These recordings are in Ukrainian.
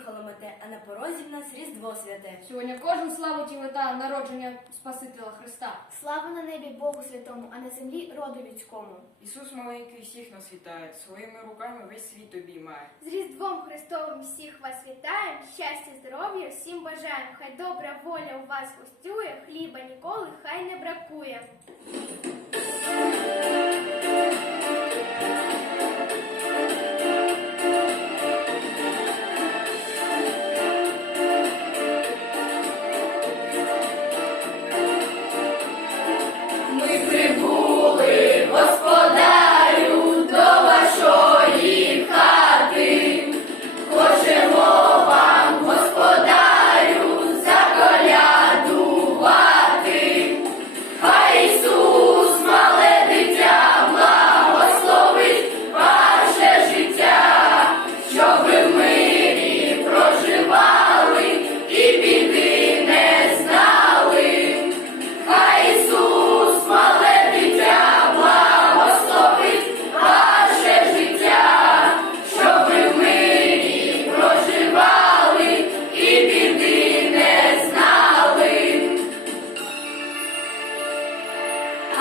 їхало мете, а на порозі в нас Різдво святе. Сьогодні кожен славить і мета народження Спасителя Христа. Слава на небі Богу святому, а на землі роду людському. Ісус маленький всіх нас вітає, своїми руками весь світ обіймає. З Різдвом Христовим всіх вас вітаємо, щастя, здоров'я всім бажаємо. Хай добра воля у вас гостює, хліба ніколи хай не бракує.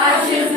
I do.